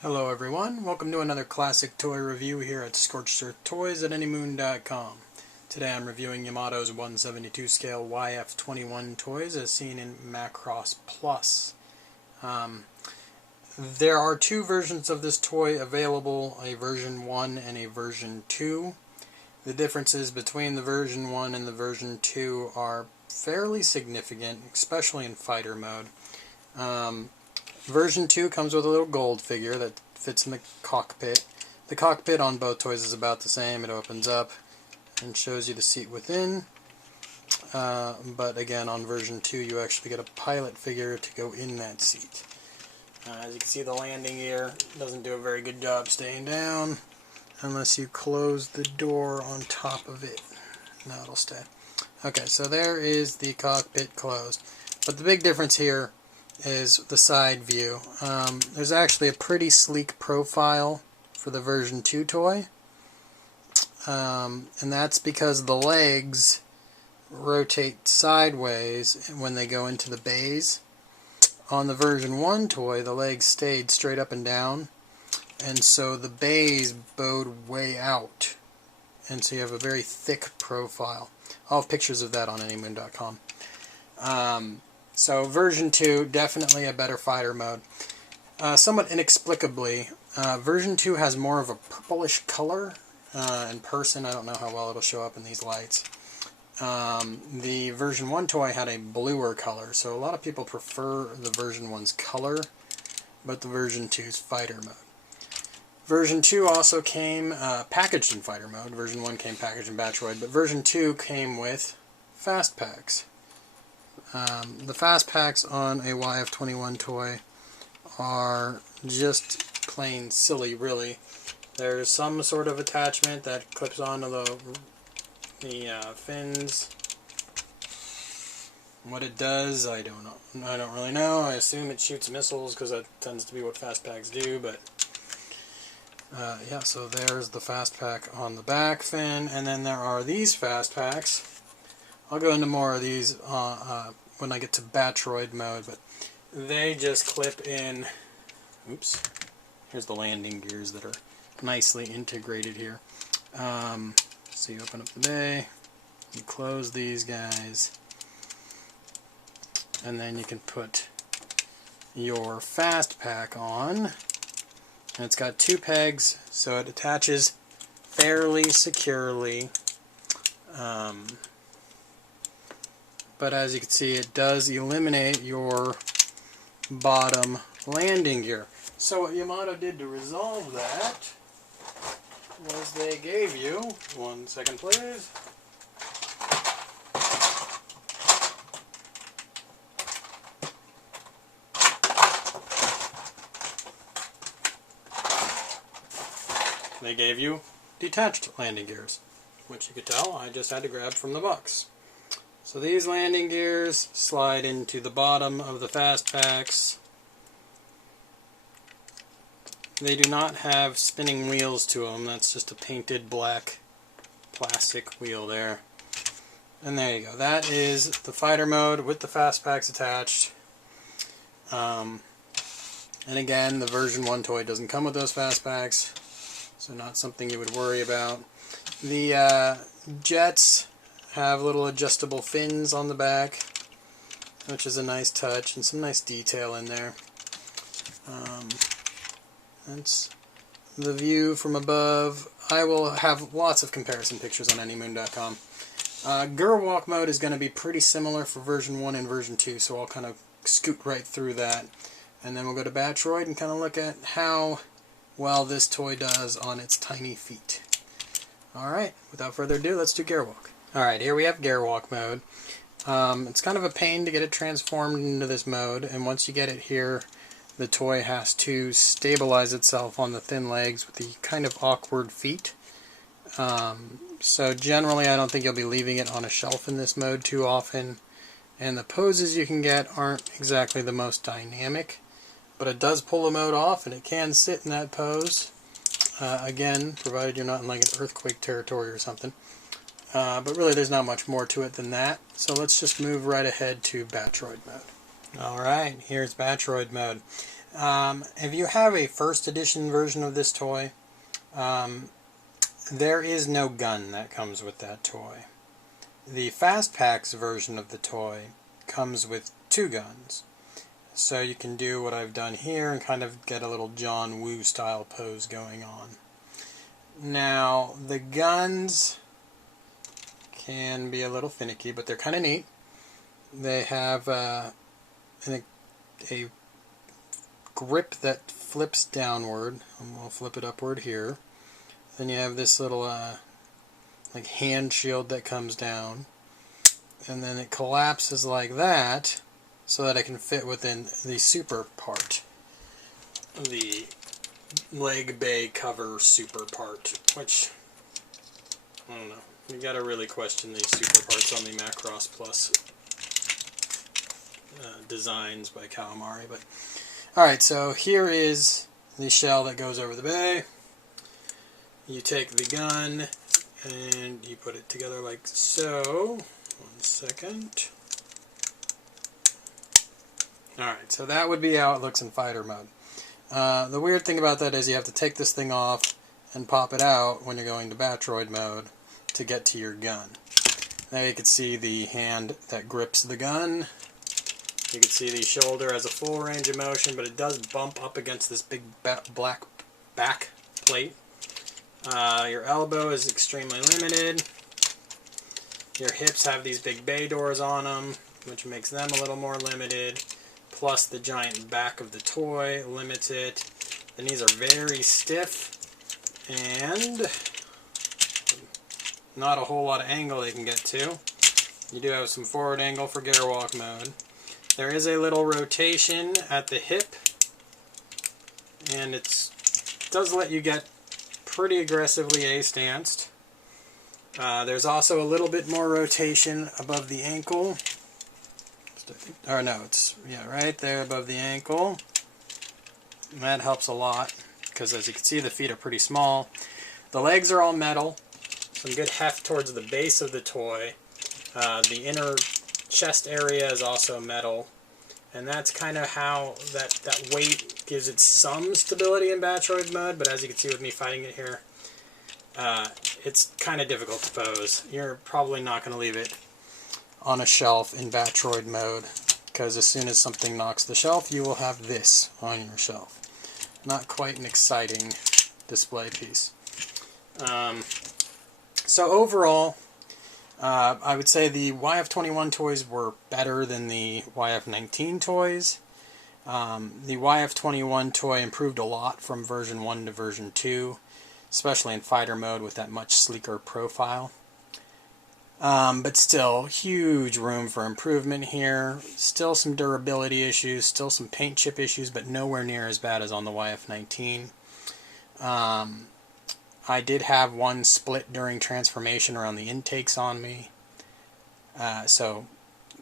Hello everyone, welcome to another classic toy review here at Scorched Earth Toys at anymoon.com. Today I'm reviewing Yamato's 1/72 scale YF21 toys as seen in Macross Plus. There are two versions of this toy available, a version 1 and a version 2. The differences between the version 1 and the version 2 are fairly significant, especially in fighter mode. Version 2 comes with a little Gould figure that fits in the cockpit. The cockpit on both toys is about the same. It opens up and shows you the seat within. But again, on version 2 you actually get a pilot figure to go in that seat. As you can see, the landing gear doesn't do a very good job staying down unless you close the door on top of it. No, it'll stay. Okay, so there is the cockpit closed. But the big difference here is the side view. There's actually a pretty sleek profile for the version 2 toy, and that's because the legs rotate sideways when they go into the bays. On the version 1 toy, the legs stayed straight up and down, and so the bays bowed way out, and so you have a very thick profile. I'll have pictures of that on anymoon.com. So version 2, definitely a better fighter mode. Somewhat inexplicably, version 2 has more of a purplish color. In person, I don't know how well it'll show up in these lights. The version 1 toy had a bluer color, so a lot of people prefer the version 1's color, but the version 2's fighter mode. Version 2 also came packaged in fighter mode. Version 1 came packaged in Battroid, but version 2 came with fast packs. The fast packs on a YF21 toy are just plain silly, really. There's some sort of attachment that clips onto the fins. What it does, I don't know. I don't really know. I assume it shoots missiles because that tends to be what fast packs do. But yeah, so there's the fast pack on the back fin, and then there are these fast packs. I'll go into more of these when I get to Battroid mode, but they just clip in. Oops. Here's the landing gears that are nicely integrated here. So you open up the bay, you close these guys, and then you can put your fast pack on. And it's got two pegs, so it attaches fairly securely. But as you can see, it does eliminate your bottom landing gear. So what Yamato did to resolve that was they gave you, 1 second please, they gave you detached landing gears, which you could tell I just had to grab from the box. So these landing gears slide into the bottom of the fast packs. They do not have spinning wheels to them. That's just a painted black plastic wheel there. And there you go. That is the fighter mode with the fast packs attached. And again, the version 1 toy doesn't come with those fast packs, so not something you would worry about. The jets have little adjustable fins on the back, which is a nice touch and some nice detail in there. That's the view from above. I will have lots of comparison pictures on anymoon.com. Gerwalk mode is going to be pretty similar for version 1 and version 2, so I'll kind of scoot right through that. And then we'll go to Battroid and kind of look at how well this toy does on its tiny feet. Alright, without further ado, let's do Gerwalk. Alright, here we have Gerwalk mode. It's kind of a pain to get it transformed into this mode, and once you get it here, the toy has to stabilize itself on the thin legs with the kind of awkward feet. So generally I don't think you'll be leaving it on a shelf in this mode too often, and the poses you can get aren't exactly the most dynamic, but it does pull the mode off and it can sit in that pose. Again, provided you're not in like an earthquake territory or something. But really there's not much more to it than that, so let's just move right ahead to Battroid mode. Alright, here's Battroid mode. If you have a first edition version of this toy, there is no gun that comes with that toy. The Fast Packs version of the toy comes with 2 guns. So you can do what I've done here and kind of get a little John Woo style pose going on. Now, the guns can be a little finicky, but they're kind of neat. They have a grip that flips downward. We'll flip it upward here. Then you have this little like hand shield that comes down, and then it collapses like that so that it can fit within the super part, the leg bay cover super part, which, I don't know, you gotta really question these super parts on the Macross Plus designs by Calamari. But alright, so here is the shell that goes over the bay. You take the gun and you put it together like so. 1 second. Alright, so that would be how it looks in fighter mode. The weird thing about that is you have to take this thing off and pop it out when you're going to Battroid mode to get to your gun. Now you can see the hand that grips the gun. You can see the shoulder has a full range of motion, but it does bump up against this big black back plate. Your elbow is extremely limited. Your hips have these big bay doors on them, which makes them a little more limited. Plus the giant back of the toy limits it. The knees are very stiff, and not a whole lot of angle they can get to. You do have some forward angle for Gerwalk mode. There is a little rotation at the hip, and it does let you get pretty aggressively A-stanced. There's also a little bit more rotation above the ankle. Or no, it's right there above the ankle. And that helps a lot, because as you can see, the feet are pretty small. The legs are all metal. Some good heft towards the base of the toy. The inner chest area is also metal. And that's kind of how that weight gives it some stability in Battroid mode, but as you can see with me fighting it here, it's kind of difficult to pose. You're probably not going to leave it on a shelf in Battroid mode, because as soon as something knocks the shelf, you will have this on your shelf. Not quite an exciting display piece. So overall, I would say the YF21 toys were better than the YF19 toys. The YF21 toy improved a lot from version 1 to version 2, especially in fighter mode with that much sleeker profile. But still, huge room for improvement here. Still some durability issues, still some paint chip issues, but nowhere near as bad as on the YF19. I did have one split during transformation around the intakes on me. So,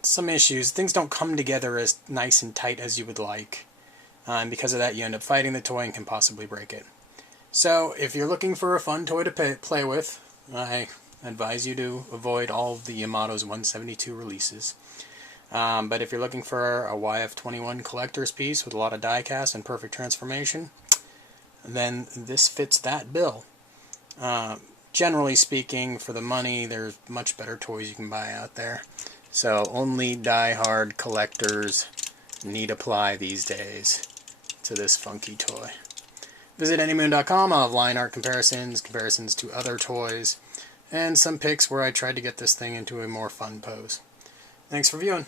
some issues. Things don't come together as nice and tight as you would like. And because of that, you end up fighting the toy and can possibly break it. So, if you're looking for a fun toy to play with, I advise you to avoid all of the Yamato's 172 releases. But if you're looking for a YF21 collector's piece with a lot of die-cast and perfect transformation, then this fits that bill. Generally speaking, for the money, there's much better toys you can buy out there. So only die-hard collectors need apply these days to this funky toy. Visit anymoon.com. I'll have line art comparisons to other toys, and some pics where I tried to get this thing into a more fun pose. Thanks for viewing.